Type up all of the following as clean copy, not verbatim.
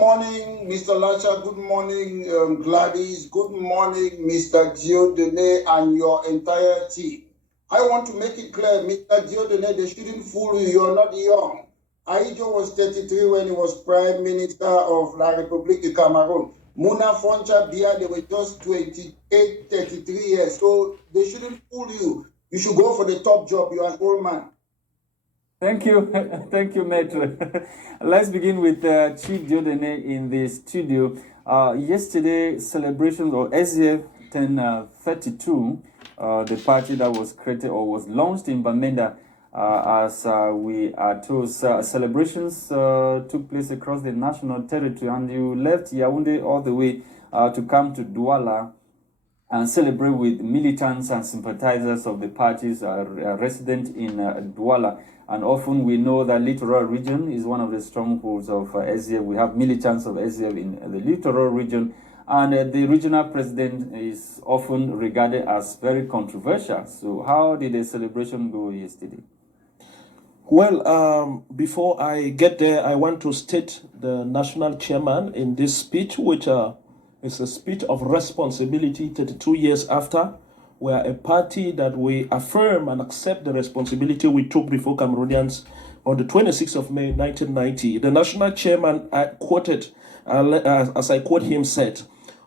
morning, Mr. Lacha. Good morning, Gladys. Good morning, Mr. Diodene and your entire team. I want to make it clear, Mr. Diodene, they shouldn't fool you. You're not young. Aijo was 33 when he was Prime Minister of La République du Cameroon. Muna Foncha Bia, they were just 28, 33 years. So they shouldn't fool you. You should go for the top job. You're an old man. Thank you. Thank you, Maître. Let's begin with Chief Diodene in the studio. Yesterday, celebrations of SDF 1032, the party that was created or was launched in Bamenda, as we are told, celebrations took place across the national territory, and you left Yaoundé all the way to come to Douala and celebrate with militants and sympathizers of the parties resident in Douala. And often we know that littoral region is one of the strongholds of SDF. We have militants of SDF in the littoral region, and the regional president is often regarded as very controversial. So how did the celebration go yesterday? Well, before I get there, I want to state the national chairman in this speech, which is a speech of responsibility 32 years after. We are a party that we affirm and accept the responsibility we took before Cameroonians on the 26th of May, 1990. The national chairman quoted, as I quote him, said,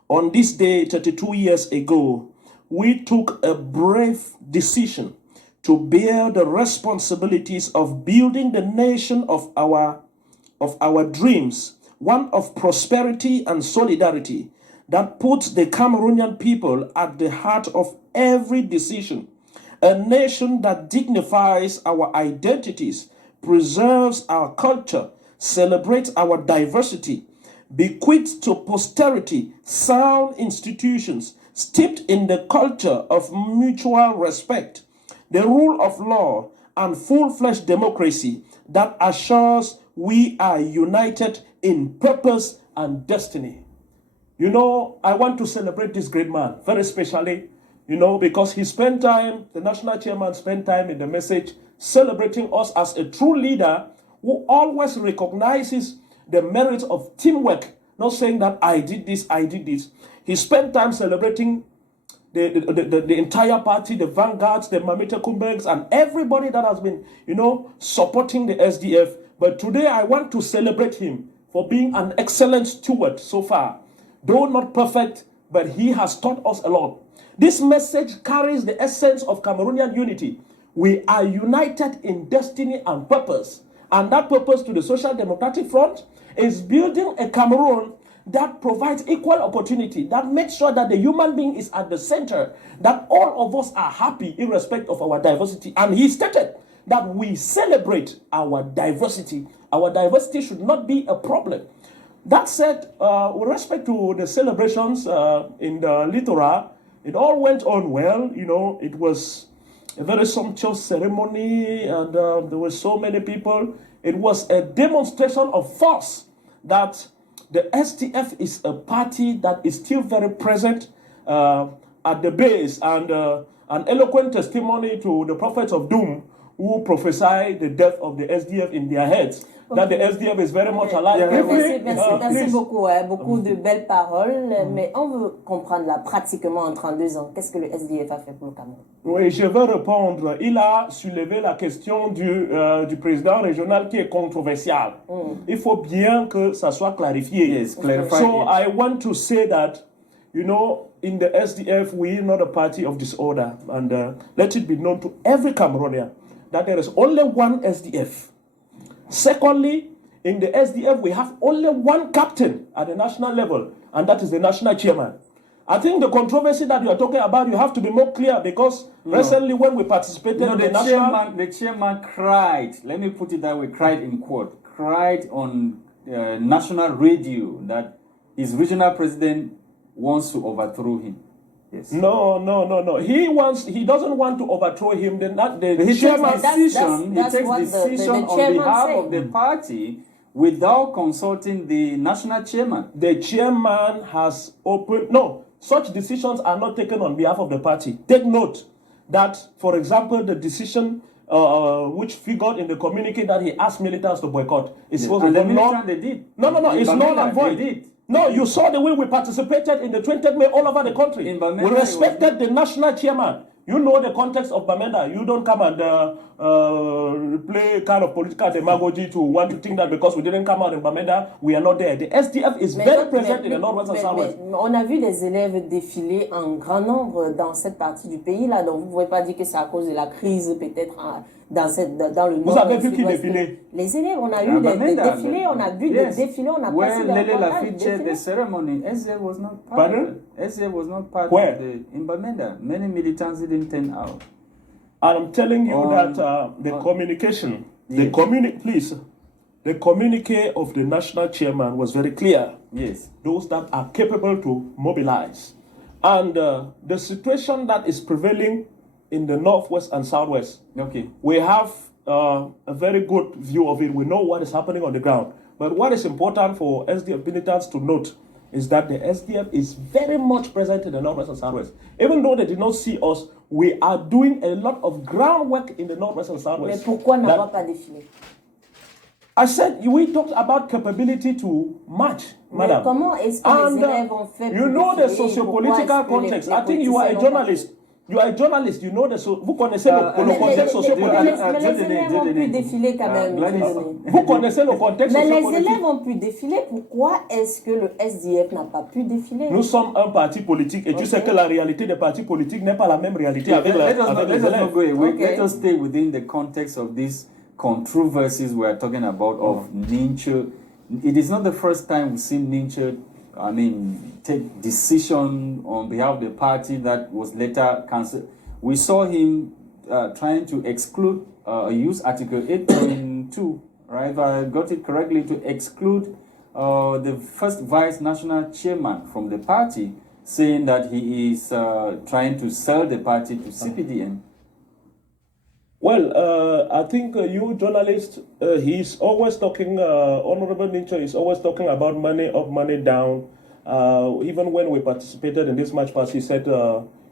"On this day, 32 years ago, we took a brave decision to bear the responsibilities of building the nation of our dreams, one of prosperity and solidarity, that puts the Cameroonian people at the heart of every decision. A nation that dignifies our identities, preserves our culture, celebrates our diversity, bequeaths to posterity sound institutions steeped in the culture of mutual respect, the rule of law, and full-fledged democracy that assures we are united in purpose and destiny." You know, I want to celebrate this great man, very specially, you know, because he spent time, the national chairman spent time in the message celebrating us as a true leader who always recognizes the merits of teamwork, not saying that I did this, I did this. He spent time celebrating the entire party, the vanguards, the Mamita Kumbegs, and everybody that has been, you know, supporting the SDF. But today I want to celebrate him for being an excellent steward so far. Though not perfect, but he has taught us a lot. This message carries the essence of Cameroonian unity. We are united in destiny and purpose. And that purpose to the Social Democratic Front is building a Cameroon that provides equal opportunity, that makes sure that the human being is at the center, that all of us are happy irrespective of our diversity. And he stated that we celebrate our diversity. Our diversity should not be a problem. That said, with respect to the celebrations in the littoral, it all went on well. You know, it was a very sumptuous ceremony, and there were so many people. It was a demonstration of force that the STF is a party that is still very present at the base, and an eloquent testimony to the prophets of doom who prophesied the death of the SDF in their heads. That the SDF is very much alive. Merci beaucoup. Beaucoup de belles paroles, mais on veut comprendre là, pratiquement en 32 ans, qu'est-ce que le SDF a fait pour le Cameroun? Oui, je vais répondre. Il a soulevé la question du président régional qui est controversial. Il faut bien que ça soit clarifié. Yes, clarify so it. I want to say that, you know, in the SDF, we are not a party of disorder. And let it be known to every Cameroonian that there is only one SDF. Secondly, in the SDF, we have only one captain at the national level, and that is the national chairman. I think the controversy that you are talking about, you have to be more clear, because recently when we participated in the chairman cried, let me put it that way, cried in quote, cried on national radio that his regional president wants to overthrow him. Yes. No. He doesn't want to overthrow him. He takes decision on behalf of the party without consulting the national chairman. The chairman has opened... No, such decisions are not taken on behalf of the party. Take note that, for example, the decision which figured in the communique that he asked militants to boycott. It's supposed And to the be militant, they did. No, In it's null Bamenda, and void. they did. No, you saw the way we participated in the 20th May all over the country. In Bamenda, We it was respected the national chairman. You know the context of Bamenda. You don't come and play kind of political demagogy to want to think that because we didn't come out in Bamenda, we are not there. The SDF is very present in the Northwest and Southwest. On a vu des élèves défiler en grand nombre dans cette partie du pays-là, donc vous ne pouvez pas dire que c'est à cause de la crise peut-être dans le nord. Vous avez vu qui défilait? Les élèves, on a eu des défilés, on a vu des défilés, on a passé Where des Lele reportages, Lafitte chaired the ceremony, SDF was not part Pardon? of it. SDF was not part Where? of the in Bamenda. Many militants didn't turn out. And I'm telling you that the communication, the communique of the national chairman was very clear. Yes. Those that are capable to mobilize. And the situation that is prevailing in the Northwest and Southwest, Okay. we have a very good view of it. We know what is happening on the ground. But what is important for SDF militants to note is that the SDF is very much present in the Northwest and Southwest. Even though they did not see us, we are doing a lot of groundwork in the Northwest and Mais Southwest. pourquoi n'avoir pas défilé? I said, we talked about capability to match, Mais madam. comment est-ce que les élèves ont fait You pour know the défiler? socio-political Pourquoi est-ce que context. les I think you are a politiciens n'ont pas journalist. You are a journalist. You know vous connaissez le contexte sociopolitique. Mais les élèves ont pu défiler quand même. Vous connaissez le contexte Mais les sociopolitique. élèves ont pu défiler. Pourquoi est-ce que le SDF n'a pas pu défiler? Nous sommes un parti politique et tu sais que la réalité des partis politiques n'est pas la même réalité avec les Let us not go away. Okay. Let us stay within the context of these controversies we are talking about of Ninche. It is not the first time we've seen Ninche, take decision on behalf of the party that was later cancelled. We saw him trying to exclude, use Article 8.2, right? If I got it correctly, to exclude the first vice national chairman from the party, saying that he is trying to sell the party to CPDM. Well, I think you journalists, he's always talking, Honorable Ninche is always talking about money up, money down. Even when we participated in this march past, he said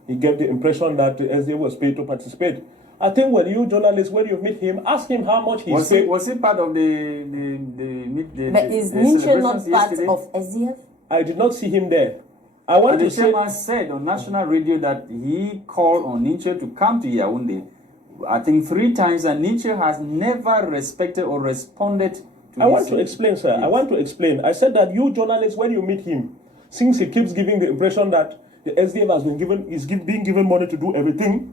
he gave the impression that the SDA was paid to participate. I think when you journalists, when you meet him, ask him how much he's paid. Was he part of the But is Ninche not part of SDF? I did not see him there. I want to the say... chairman said on national radio that he called on Ninche to come to Yaoundé, I think 3 times, and Ninche has never respected or responded to I want to explain, sir. Yes. I want to explain. I said that you journalists, when you meet him, since he keeps giving the impression that the SDF has been given, being given money to do everything,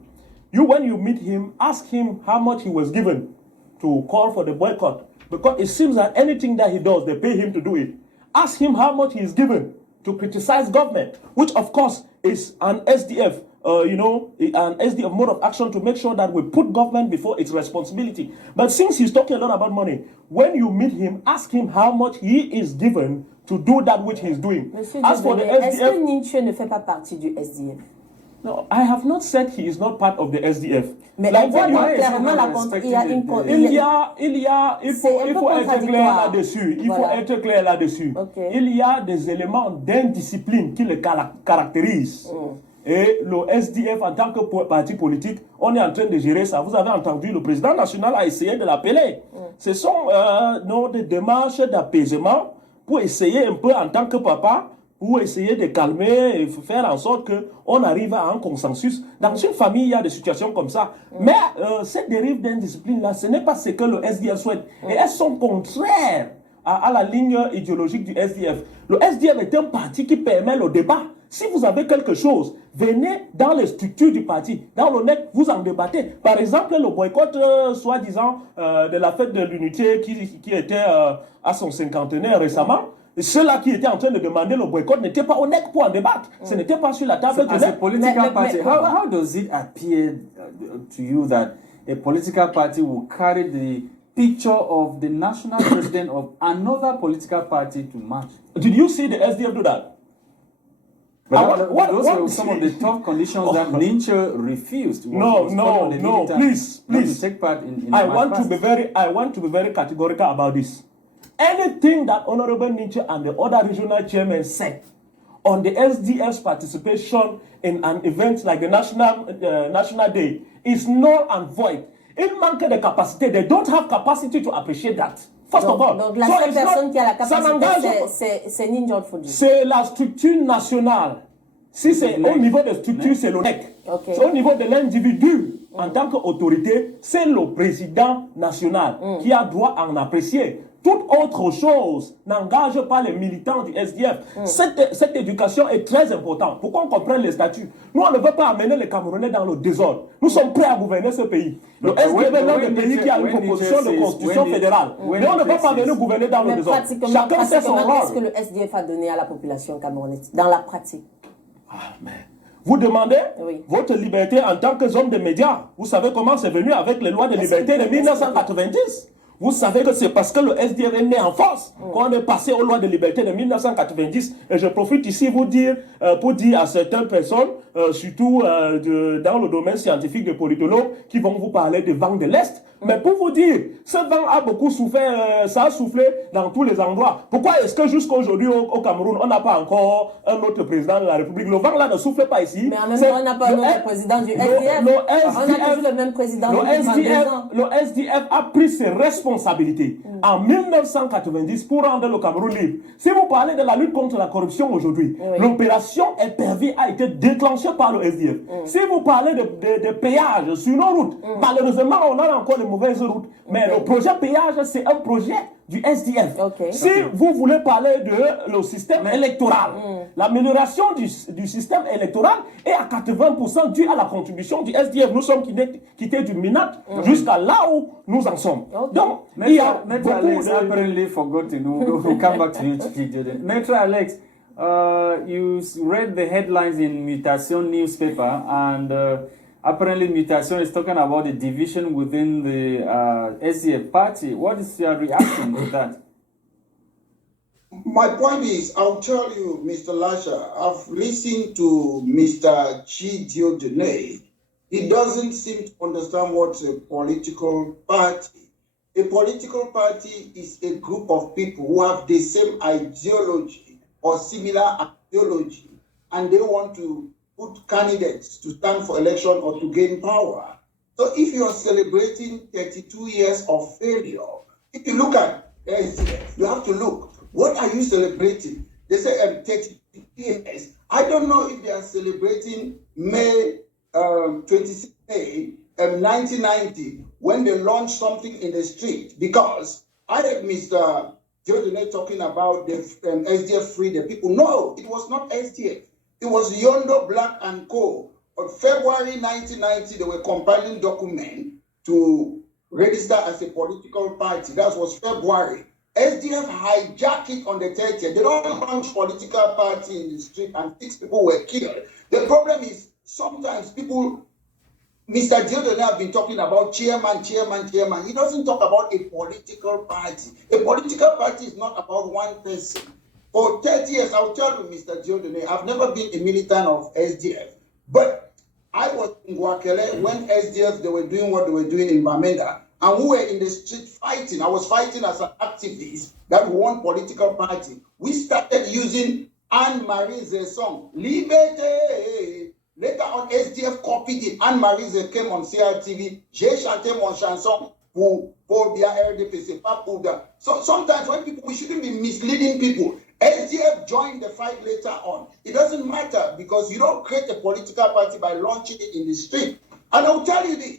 when you meet him, ask him how much he was given to call for the boycott. Because it seems that anything that he does, they pay him to do it. Ask him how much he is given to criticize government, which of course is an SDF, an SDF mode of action to make sure that we put government before its responsibility. But since he's talking a lot about money, when you meet him, ask him how much he is given to do that which he's doing. Monsieur As for the est-ce que SDF, Ninche ne fait pas partie du SDF? no, I have not said he is not part of the SDF. Mais Like on voit when you- clairement il y a une il faut être clair là-dessus. Il faut Voilà. être clair là-dessus. Ok. Il y a des éléments d'indiscipline qui le caractérisent. Et le SDF, en tant que parti politique, on est en train de gérer ça. Vous avez entendu, le président national a essayé de l'appeler. Ce sont des démarches d'apaisement pour essayer un peu, en tant que papa, pour essayer de calmer et faire en sorte qu'on arrive à un consensus. Dans une famille, il y a des situations comme ça. Mais cette dérive d'indiscipline-là, ce n'est pas ce que le SDF souhaite. Et elles sont contraires à la ligne idéologique du SDF. Le SDF est un parti qui permet le débat. Si vous avez quelque chose, venez dans les structures du parti. Dans le net, vous en débattez. Par exemple, le boycott, soi-disant, de la fête de l'unité qui était à son cinquantenaire récemment, ceux-là qui étaient en train de demander le boycott n'étaient pas honnêtes pour en débattre. Ce n'était pas sur la table de As a net. political party, how does it appear to you that a political party will carry the picture of the national president of another political party to march? Did you see the SDF do that? But those were some of the tough conditions that Ninche refused. No, please. Not to take part in I want to be very categorical about this. Anything that Honorable Ninche and the other regional chairmen said on the SDF's participation in an event like the National Day is null and void. Ils manquent de capacité. They don't have capacity to appreciate that. First of all. Donc la So seule it's not- personne qui a la ça n'engage capacité, c'est Ninja Fuji. C'est la structure nationale. Si c'est au niveau de structure, c'est l'ONEC. Okay. C'est au niveau de l'individu. En tant qu'autorité, c'est le président national qui a droit à en apprécier. Toute autre chose n'engage pas les militants du SDF. Cette éducation est très importante. Pourquoi on comprend les statuts? Nous, on ne veut pas amener les Camerounais dans le désordre. Nous sommes prêts à gouverner ce pays. Le SDF est l'un des pays qui a une proposition de constitution fédérale. Mais on ne va pas venir gouverner dans le désordre. Chacun sait son rôle. Qu'est-ce que le SDF a donné à la population camerounaise dans la pratique? Ah, mais vous demandez Oui. votre liberté en tant que homme de médias. Vous savez comment c'est venu avec les lois de liberté de 1990. Vous savez que c'est parce que le SDF est né en force qu'on est passé aux lois de liberté de 1990. Et je profite ici pour dire à certaines personnes, surtout dans le domaine scientifique de politologues, qui vont vous parler de vent de l'Est. Mais pour vous dire, ce vent a beaucoup souffert, ça a soufflé dans tous les endroits. Pourquoi est-ce que jusqu'à aujourd'hui au Cameroun, on n'a pas encore un autre président de la République? Le vent là ne souffle pas ici. Mais en même temps, on n'a pas un autre président du SDF. On a toujours le même président depuis 32 ans. Le SDF a pris ses responsabilités en 1990 pour rendre le Cameroun libre. Si vous parlez de la lutte contre la corruption aujourd'hui, l'opération Épervier a été déclenchée par le SDF. Si vous parlez de péage sur nos routes, malheureusement, on a encore de mauvaises routes. Mais le projet péage, c'est un projet du SDF. Si vous voulez parler de le système électoral, l'amélioration du système électoral est à 80% due à la contribution du SDF. Nous sommes quittés du MINAT jusqu'à là où nous en sommes. Donc, il y a Maître Alex, apparently forgotten. We'll come back to you, Chief. Maître Alex, you read the headlines in Mutation newspaper, and apparently Mutation is talking about the division within the SDF party. What is your reaction to that? My point is, I'll tell you, Mr. Lasha, I've listened to Mr. Chidiodene. He doesn't seem to understand what's a political party. A political party is a group of people who have the same ideology or similar ideology, and they want to put candidates to stand for election or to gain power. So if you are celebrating 32 years of failure, if you look at SDF, you have to look, what are you celebrating? They say 32 years. I don't know if they are celebrating May 26 May 1990 when they launched something in the street, because I heard Mr. Diodene talking about the SDF free the people. No, it was not SDF. It was Yondo Black and Co. On February 1990, they were compiling document to register as a political party. That was February. SDF hijacked it on the 30th. They don't launch political party in the street and 6 people were killed. The problem is sometimes people, Mr. Diodene have been talking about chairman. He doesn't talk about a political party. A political party is not about one person. For 30 years, I'll tell you, Mr. Diodene, I've never been a militant of SDF. But I was in Guakele when SDF, they were doing what they were doing in Bamenda. And we were in the street fighting. I was fighting as an activist that won political party. We started using Anne-Marie's song, Liberté. Later on, SDF copied it. Anne-Marie came on CRTV. J'ai chanté mon chanson pour bien RDP. C'est pas pour that. So sometimes when people, we shouldn't be misleading people. SDF joined the fight later on. It doesn't matter because you don't create a political party by launching it in the street. And I'll tell you this,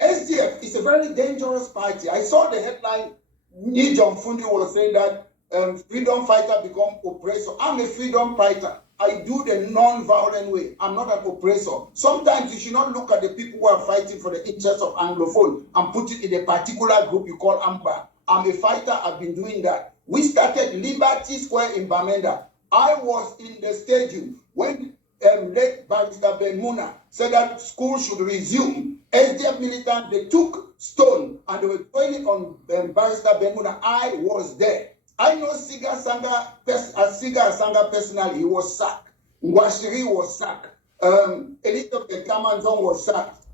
SDF is a very dangerous party. I saw the headline, Nijom Fundi was saying that freedom fighter become oppressor. I'm a freedom fighter. I do the non-violent way. I'm not an oppressor. Sometimes you should not look at the people who are fighting for the interests of Anglophone and put it in a particular group you call AMBA. I'm a fighter. I've been doing that. We started Liberty Square in Bamenda. I was in the stadium when late Barrister Ben Muna said that school should resume. SDF militants, they took stone and they were throwing it on Barrister Ben Muna. I was there. I know Siga Sanga personally, he was sacked. Ngwashiri was sacked. Elizabeth Kamanzon was sacked.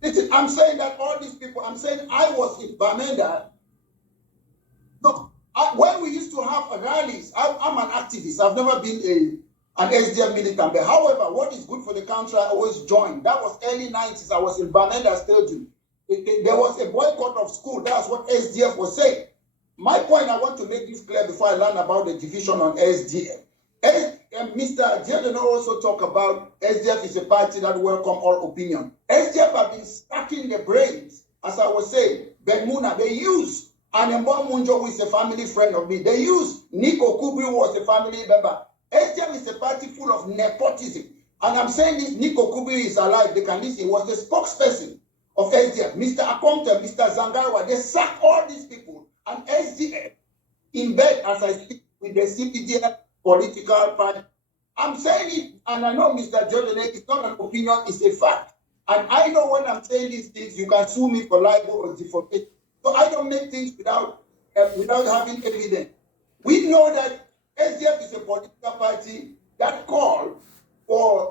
Listen, I'm saying that all these people, I'm saying I was in Bamenda. Look, when we used to have rallies, I'm an activist. I've never been an SDF militant. But however, what is good for the country, I always join. That was early 90s. I was in Bamenda Stadium. There was a boycott of school. That's what SDF was saying. My point, I want to make this clear before I learn about the division on SDF. Mr. Diodone also talk about SDF is a party that welcome all opinion. SDF have been stacking the brains, as I was saying. Ben Muna, they use Anembo Munjo, who is a family friend of me. They use Nico Kubri, who was a family member. SDF is a party full of nepotism. And I'm saying this, Nico Kubri is alive. They can listen. He was the spokesperson of SDF. Mr. Akomte, Mr. Zangarwa, they sacked all these people. And SDF, in bed, as I speak, with the CPDF political party. I'm saying it, and I know Mr. Diodone, it's not an opinion, it's a fact. And I know when I'm saying these things, you can sue me for libel or defamation. So I don't make things without having evidence. We know that SDF is a political party that called for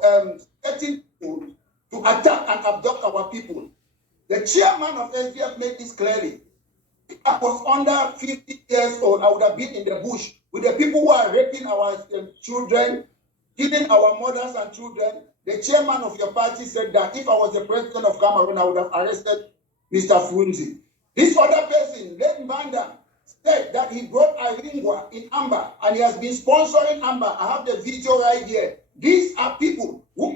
certain people to attack and abduct our people. The chairman of SDF made this clearly. If I was under 50 years old, I would have been in the bush with the people who are raping our children, killing our mothers and children. The chairman of your party said that if I was the president of Cameroon, I would have arrested Mr. Frunzi. This other person, Len Banda, said that he brought Iringwa in Amber and he has been sponsoring Amber. I have the video right here. These are people who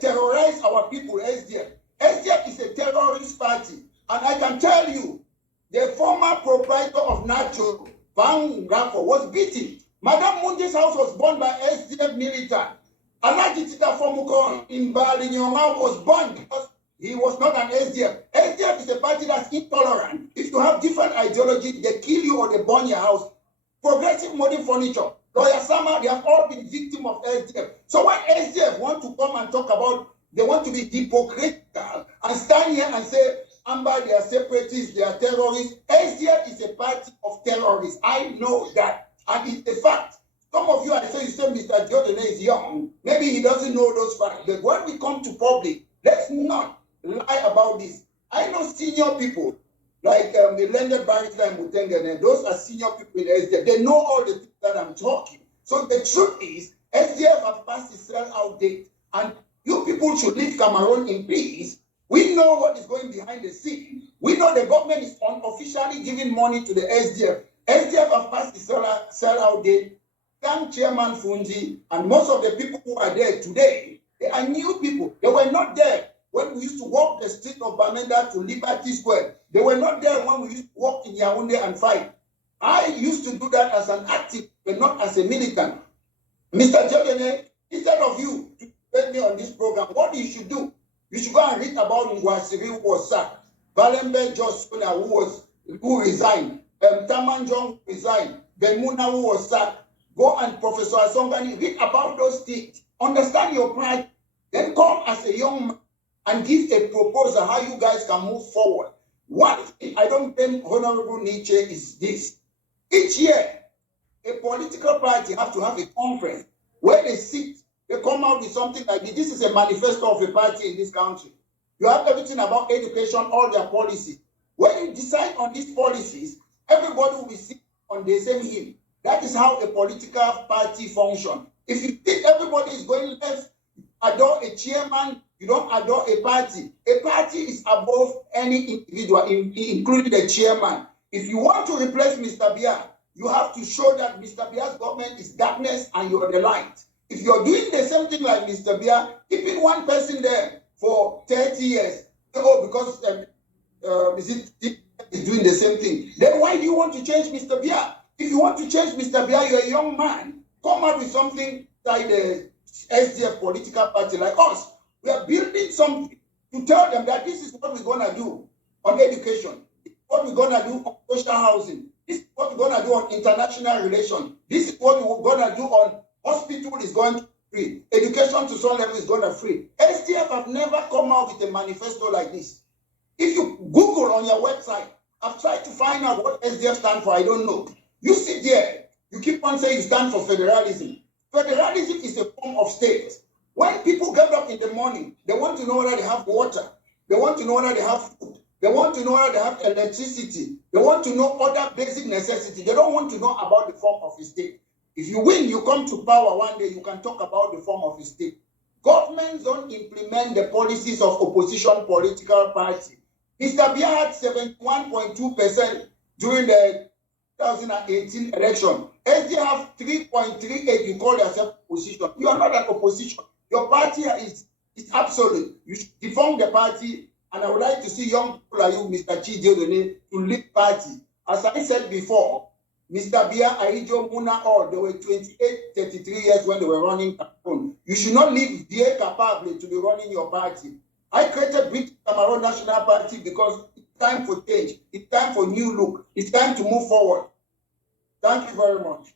terrorized our people, SDF. SDF is a terrorist party. And I can tell you, the former proprietor of Nacho, Van Grafo, was beaten. Madame Mundi's house was burned by SDF militant. Alaji Tita Fomuko in Balinyonga was burned because he was not an SDF. SDF is a party that's intolerant. If you have different ideology, they kill you or they burn your house. Progressive modern furniture. Lawyer Sama, they have all been victims of SDF. So when SDF want to come and talk about, they want to be hypocritical and stand here and say, Amber, they are separatists, they are terrorists. SDF is a party of terrorists. I know that. And it's a fact. Some of you, I say, you say Mr. Diodone is young. Maybe he doesn't know those facts. But when we come to public, let's not lie about this. I know senior people, like the landed barrister and Mutengene, those are senior people in SDF. They know all the things that I'm talking. So the truth is, SDF have passed the sell-out date. And you people should leave Cameroon in peace. We know what is going behind the scene. We know the government is unofficially giving money to the SDF. SDF have passed the sell-out date. Thank Chairman Funzi and most of the people who are there today, they are new people. They were not there when we used to walk the street of Bamenda to Liberty Square. They were not there when we used to walk in Yaoundé and fight. I used to do that as an active, but not as a militant. Mr. Diodone, instead of you to put me on this program, what you should do, you should go and read about Ngwasiri who was sacked, Valembe Josuna who resigned, Tamanjong resigned, Bemuna who was sacked. Go and Professor Asongani, read about those things. Understand your pride. Then come as a young man and give a proposal how you guys can move forward. One thing I don't think Honorable Nietzsche is this. Each year, a political party have to have a conference where they sit, they come out with something like this. This is a manifesto of a party in this country. You have everything about education, all their policies. When you decide on these policies, everybody will be sitting on the same hymn. That is how a political party functions. If you think everybody is going left, adore a chairman, you don't adore a party. A party is above any individual, including the chairman. If you want to replace Mr. Biya, you have to show that Mr. Biya's government is darkness and you are the light. If you're doing the same thing like Mr. Biya, keeping one person there for 30 years, because is doing the same thing, then why do you want to change Mr. Biya? If you want to change Mr. Biya, you're a young man. Come out with something like the SDF political party like us. We are building something to tell them that this is what we're going to do on education. This is what we're going to do on social housing. This is what we're going to do on international relations. This is what we're going to do on hospital is going to free. Education to some level is going to free. SDF have never come out with a manifesto like this. If you Google on your website, I've tried to find out what SDF stands for. I don't know. You sit there, you keep on saying you stand for federalism. Federalism is a form of state. When people get up in the morning, they want to know whether they have water. They want to know whether they have food. They want to know whether they have electricity. They want to know other basic necessities. They don't want to know about the form of a state. If you win, you come to power one day, you can talk about the form of a state. Governments don't implement the policies of opposition political party. Mr. Bia had 71.2% during the 2018 election. SD have 3.38. You call yourself opposition. You are not an opposition. Your party is absolute. You should defunct the party. And I would like to see young people like you, Mr. Chidiodone, to lead party. As I said before, Mr. Bia, Aijo, Muna, all, they were 28, 33 years when they were running Cameroon. You should not leave Bia capable to be running your party. I created British Cameroon National Party because it's time for change. It's time for new look. It's time to move forward. Thank you very much.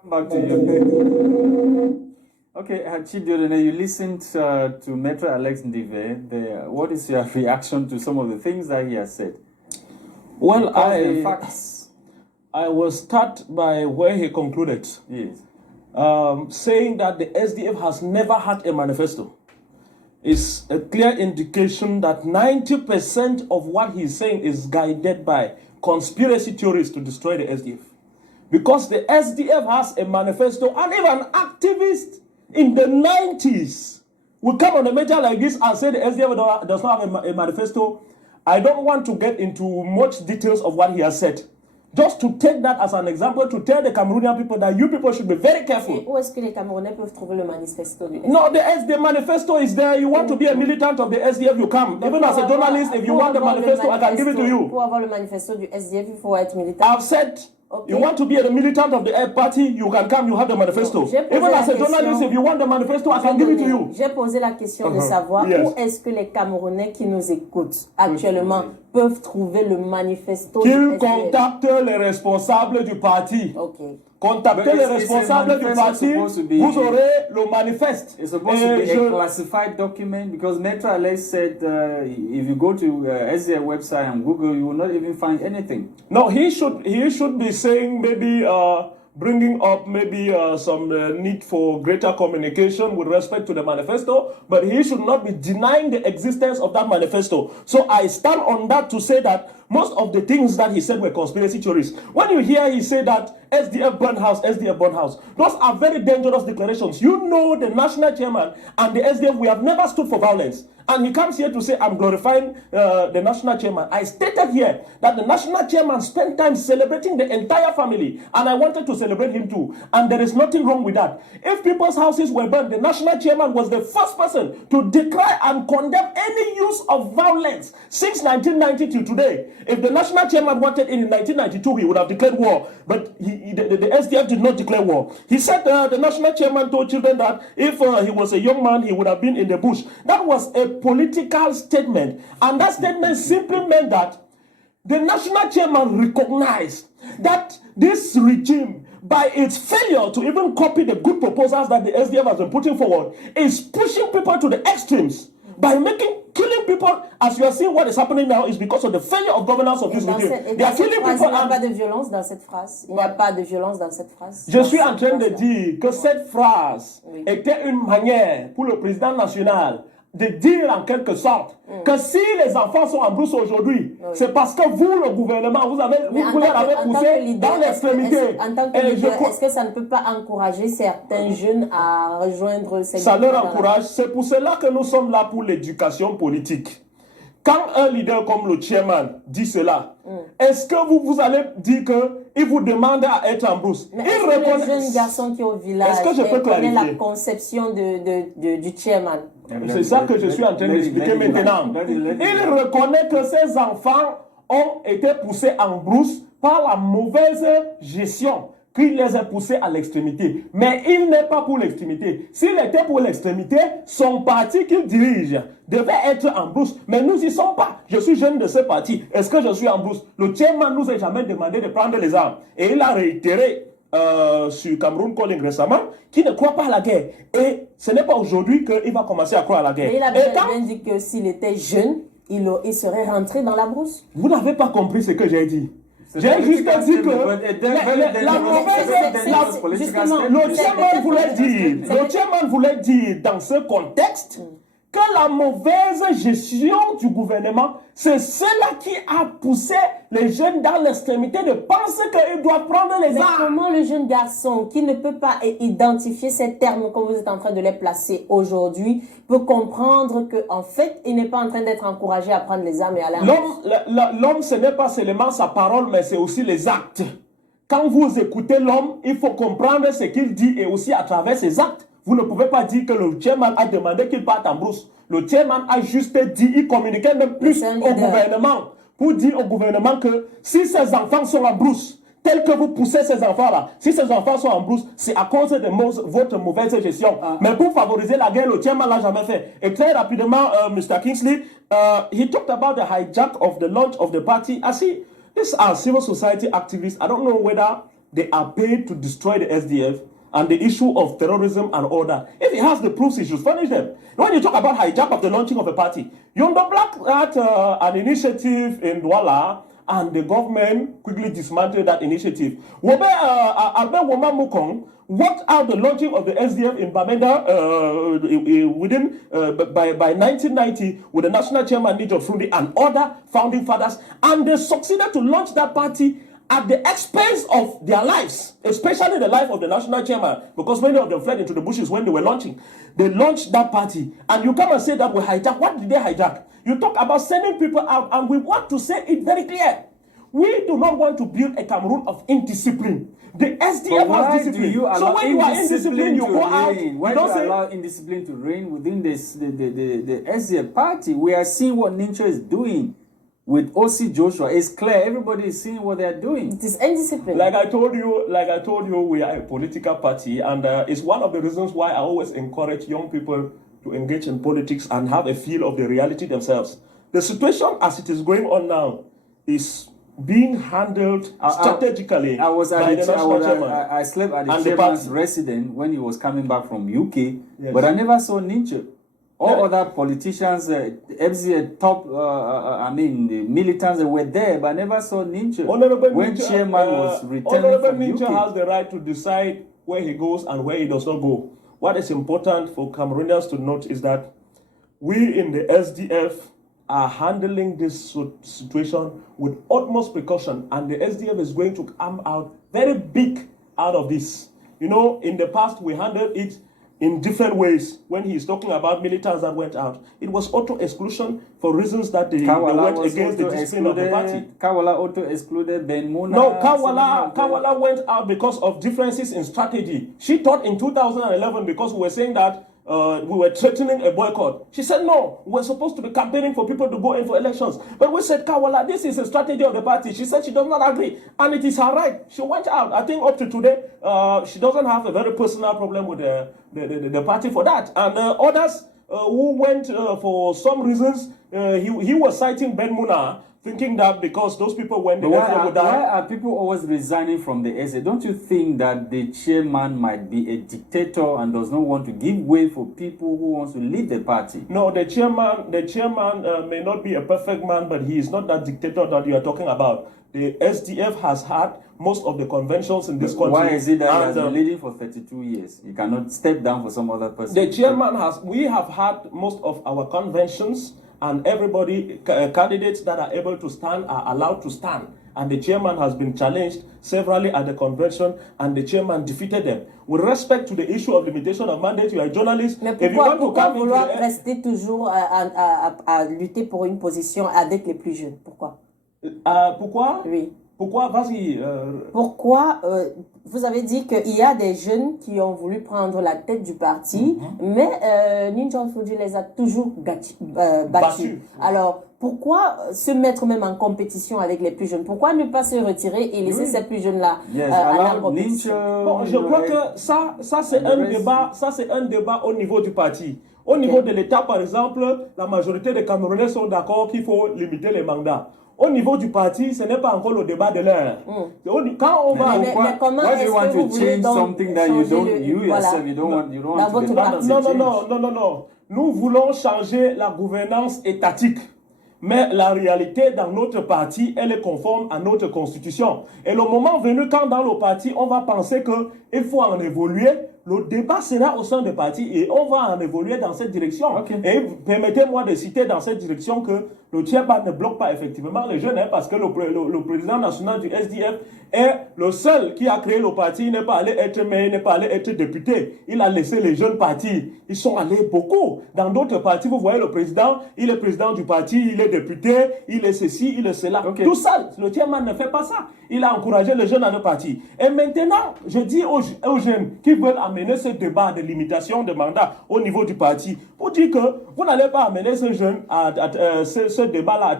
Come back to you. Okay, Chidiodone, you listened to Maitre Alex Ndive. What is your reaction to some of the things that he has said? Well, I will start by where he concluded. Yes. Saying that the SDF has never had a manifesto is a clear indication that 90% of what he's saying is guided by conspiracy theories to destroy the SDF. Because the SDF has a manifesto, and even activists in the 90s will come on a media like this and say the SDF does not have a manifesto. I don't want to get into much details of what he has said. Just to take that as an example, to tell the Cameroonian people that you people should be very careful. Et où est-ce que les Camerounais peuvent trouver le manifesto du SDF? No, the manifesto is there. You want to be a militant of the SDF, you come. Even as a journalist, if you want the manifesto, I can give it to you. Pour avoir le manifesto du SDF, il faut être militant. I've said, you want to be a militant of the party, you can come, you have the manifesto. Even as a journalist, if you want the manifesto, I can give it to you. J'ai posé la question de savoir où est-ce que les Camerounais qui nous écoutent actuellement peuvent trouver le manifesto du Qu'ils SDF. contactent les responsables du parti. Okay. Contactez les responsables du parti, vous aurez le manifeste. It's supposed to be a classified document because Maitre Alex said if you go to SDF website and Google, you will not even find anything. No, he should be saying maybe bringing up maybe some need for greater communication with respect to the manifesto, but he should not be denying the existence of that manifesto. So I stand on that to say that most of the things that he said were conspiracy theories. When you hear he say that SDF burn house, SDF burn house, those are very dangerous declarations. You know the national chairman and the SDF, we have never stood for violence. And he comes here to say, I'm glorifying the national chairman. I stated here that the national chairman spent time celebrating the entire family, and I wanted to celebrate him too. And there is nothing wrong with that. If people's houses were burned, the national chairman was the first person to declare and condemn any use of violence since 1990 till today. If the national chairman wanted in 1992, he would have declared war. But the SDF did not declare war. He said the national chairman told children that if he was a young man, he would have been in the bush. That was a political statement. And that statement simply meant that the national chairman recognized that this regime, by its failure to even copy the good proposals that the SDF has been putting forward, is pushing people to the extremes by killing people. As you are seeing, what is happening now is because of the failure of governance of this regime. They are killing people. Il n'y a pas de violence dans cette phrase. Il n'y a pas de violence dans cette phrase. Je suis en train de dire que cette phrase était une manière pour le président national de dire en quelque sorte que si les enfants sont en brousse aujourd'hui, c'est parce que vous, le gouvernement, vous les avez poussés dans l'extrémité. En tant que leader, est-ce que ça ne peut pas encourager certains jeunes à rejoindre ces Ça leur encourage. C'est pour cela que nous sommes là pour l'éducation politique. Quand un leader comme le chairman dit cela, est-ce que vous allez dire qu'il vous demande à être en brousse? Mais est-ce que le jeune garçon qui est au village connaît la conception du chairman? C'est ça que je suis en train d'expliquer maintenant. Il reconnaît que ces enfants ont été poussés en brousse par la mauvaise gestion qui les a poussés à l'extrémité. Mais il n'est pas pour l'extrémité. S'il était pour l'extrémité, son parti qu'il dirige devait être en brousse. Mais nous n'y sommes pas. Je suis jeune de ce parti. Est-ce que je suis en brousse? Le chairman nous a jamais demandé de prendre les armes. Et il a réitéré sur Cameroon Calling récemment qu'il ne croit pas à la guerre. Et ce n'est pas aujourd'hui qu'il va commencer à croire à la guerre. Mais il a bien dit que s'il était jeune, il serait rentré dans la brousse. Vous n'avez pas compris ce que j'ai dit. J'ai juste dit que la mauvaise... Le chairman voulait dire dans ce contexte que la mauvaise gestion du gouvernement, c'est cela qui a poussé les jeunes dans l'extrémité de penser qu'ils doivent prendre les Mais armes. comment le jeune garçon qui ne peut pas identifier ces termes comme vous êtes en train de les placer aujourd'hui peut comprendre qu'en fait, il n'est pas en train d'être encouragé à prendre les armes et à aller en guerre? L'homme, ce n'est pas seulement sa parole, mais c'est aussi les actes. Quand vous écoutez l'homme, il faut comprendre ce qu'il dit et aussi à travers ses actes. Vous ne pouvez pas dire que le chairman a demandé qu'il parte en brousse. Le chairman a juste dit, il communiquait même plus au gouvernement pour dire au gouvernement que si ses enfants sont en brousse, tel que vous poussez ces enfants-là, si ces enfants sont en brousse, c'est à cause de votre mauvaise gestion. Mais pour favoriser la guerre, le chairman l'a jamais fait. Et très rapidement, Mr. Kingsley, he talked about the hijack of the launch of the party. I see, these are civil society activists. I don't know whether they are paid to destroy the SDF and the issue of terrorism and all that. If he has the proofs, he should furnish them. When you talk about hijack of the launching of a party, you black at an initiative in Douala, and the government quickly dismantled that initiative. Albert Woma Mukong worked out the launching of the SDF in Bamenda by 1990 with the national chairman Nijo Frundi and other founding fathers, and they succeeded to launch that party at the expense of their lives, especially the life of the national chairman, because many of them fled into the bushes when they were launching. They launched that party, and you come and say that we hijack. What did they hijack? You talk about sending people out, and we want to say it very clear. We do not want to build a Cameroon of indiscipline. The SDF has discipline. So when you are indisciplined, you go out. Why do you allow indiscipline to reign within the SDF party? We are seeing what Ninja is doing with OC Joshua. It's clear. Everybody is seeing what they are doing. It is indiscipline. Like I told you, we are a political party, and it's one of the reasons why I always encourage young people to engage in politics and have a feel of the reality themselves. The situation as it is going on now is being handled strategically. I slept at the chairman's residence when he was coming back from UK, yes. But I never saw Ninja. All other politicians, FZ top, the militants were there, but I never saw Ninja. When chairman was returning from Ninja UK. has the right to decide where he goes and where he does not go. What is important for Cameroonians to note is that we in the SDF are handling this situation with utmost precaution, and the SDF is going to come out very big out of this. You know, in the past we handled it in different ways. When he's talking about militants that went out, it was auto-exclusion for reasons that they went against the discipline of the party. Kawala auto-excluded Ben Muna. No, Kawala went out because of differences in strategy. She thought in 2011, because we were saying that we were threatening a boycott. She said, no, we're supposed to be campaigning for people to go in for elections. But we said, Kawala, this is a strategy of the party. She said she does not agree. And it is her right. She went out. I think up to today, she doesn't have a very personal problem with the party for that. And others who went for some reasons, he was citing Ben Muna, thinking that because those people went, why are people always resigning from the SA? Don't you think that the chairman might be a dictator and does not want to give way for people who want to lead the party? No, the chairman may not be a perfect man, but he is not that dictator that you are talking about. The SDF has had most of the conventions in this country. Why is it that he has been leading for 32 years? You cannot step down for some other person. The chairman we have had most of our conventions, and everybody, candidates that are able to stand are allowed to stand. And the chairman has been challenged severally at the convention, and the chairman defeated them. With respect to the issue of limitation of mandate, you are a journalist. Mais pourquoi vouloir rester toujours à lutter pour une position avec les plus jeunes? Pourquoi? Pourquoi? Oui. Pourquoi? Vas-y. Pourquoi vous avez dit qu'il y a des jeunes qui ont voulu prendre la tête du parti, mais Ninja Fuji les a toujours battus. Alors, pourquoi se mettre même en compétition avec les plus jeunes? Pourquoi ne pas se retirer et laisser ces plus jeunes-là aller en compétition? Bon, je crois que ça c'est un débat au niveau du parti. Au niveau de l'État, par exemple, la majorité des Camerounais sont d'accord qu'il faut limiter les mandats. Au niveau du parti, ce n'est pas encore le débat de l'heure. Quand on va... Mais comment est-ce que vous voulez donc dans votre parti? Non. Nous voulons changer la gouvernance étatique. Mais la réalité dans notre parti, elle est conforme à notre constitution. Et le moment venu, quand dans le parti, on va penser qu'il faut en évoluer, le débat sera au sein du parti et on va en évoluer dans cette direction. Et permettez-moi de citer dans cette direction que le chairman ne bloque pas effectivement les jeunes, parce que le président national du SDF est le seul qui a créé le parti. Il n'est pas allé être maire, il n'est pas allé être député. Il a laissé les jeunes partir. Ils sont allés beaucoup. Dans d'autres partis, vous voyez le président, il est président du parti, il est député, il est ceci, il est cela. Tout ça, le chairman ne fait pas ça. Il a encouragé les jeunes à le partir. Et maintenant, je dis aux jeunes qui veulent amener ce débat de limitation de mandat au niveau du parti, pour dire que vous n'allez pas amener ces jeunes à ce débat-là à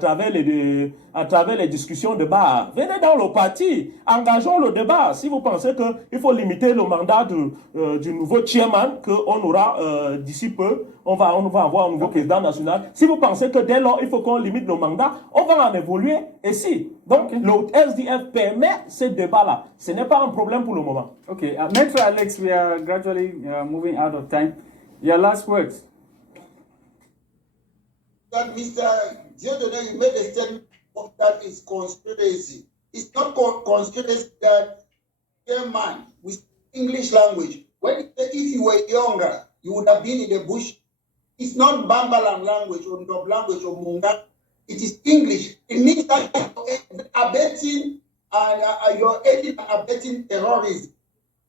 travers les discussions de bar. Venez dans le parti, engageons le débat. Si vous pensez qu'il faut limiter le mandat du nouveau chairman, qu'on aura d'ici peu, on va avoir un nouveau président national. Si vous pensez que dès lors, il faut qu'on limite le mandat, on va en évoluer ici. Donc, le SDF permet ce débat-là. Ce n'est pas un problème pour le moment. Okay, Maître Alex, we are gradually moving out of time. Your last words. That Mr. Diodone, you made a statement that is conspiracy. It's not conspiracy that a man with English language, if you were younger, you would have been in the bush. It's not Bambalam language or Ndop language or Munga. It is English. It means that you're abetting and you're aiding and abetting terrorism.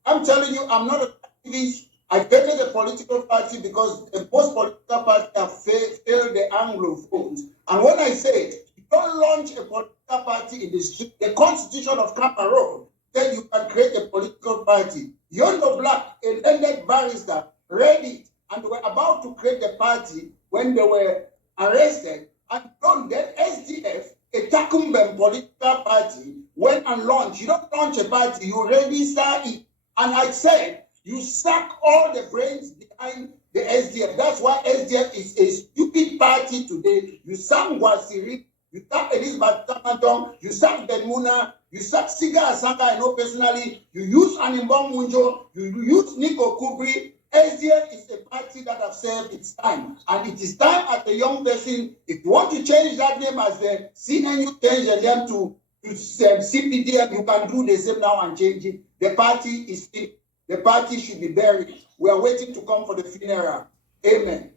I'm telling you, I'm not an activist. I created a political party because most political parties have failed the Anglophones. And when I say you don't launch a political party in the street, the Constitution of Cameroon said you can create a political party. Yondo Black, a learned barrister, read it and were about to create the party when they were arrested. And then SDF, a Takumbem political party, went and launched. You don't launch a party, you register it. And I said, you suck all the brains behind the SDF. That's why SDF is a stupid party today. You suck Gwasiri, you suck Elizabeth Tamatong, you suck Benmuna, you suck Siga Asanga, I know personally, you use Animbong Munjo, you use Nico Kubri. SDF is a party that has served its time. And it is time as a young person, if you want to change that name as the CNU, change the name to CPDM, you can do the same now and change it. The party is still. The party should be buried. We are waiting to come for the funeral. Amen.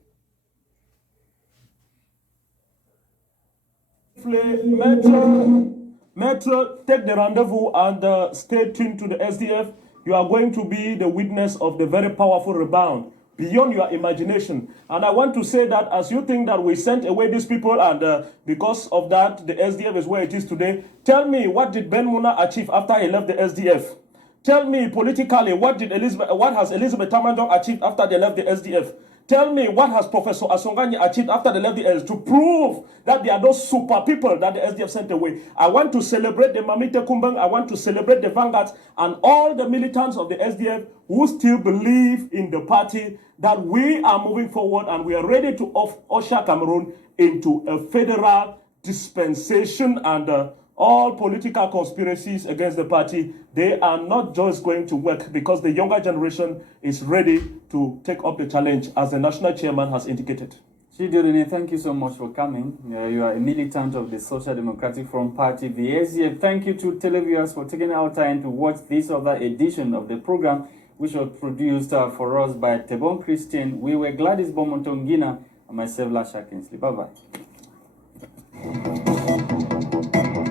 Metro, take the rendezvous and stay tuned to the SDF. You are going to be the witness of the very powerful rebound beyond your imagination. And I want to say that as you think that we sent away these people and because of that, the SDF is where it is today, tell me, what did Ben Muna achieve after he left the SDF? Tell me politically, what has Elizabeth Tamanjong achieved after they left the SDF? Tell me, what has Professor Asongani achieved after they left the SDF to prove that they are those super people that the SDF sent away? I want to celebrate the Mamite Kumbang, I want to celebrate the vanguards and all the militants of the SDF who still believe in the party, that we are moving forward and we are ready to usher Cameroon into a federal dispensation, and all political conspiracies against the party, they are not just going to work, because the younger generation is ready to take up the challenge, as the national chairman has indicated. Chidiodone, thank you so much for coming. You are a militant of the Social Democratic Front Party, the SDF. Thank you to televiewers for taking our time to watch this other edition of the program, which was produced for us by Tebon Christian. We were Gladys Bomontongina and myself, Lasha Kinsley. Bye-bye.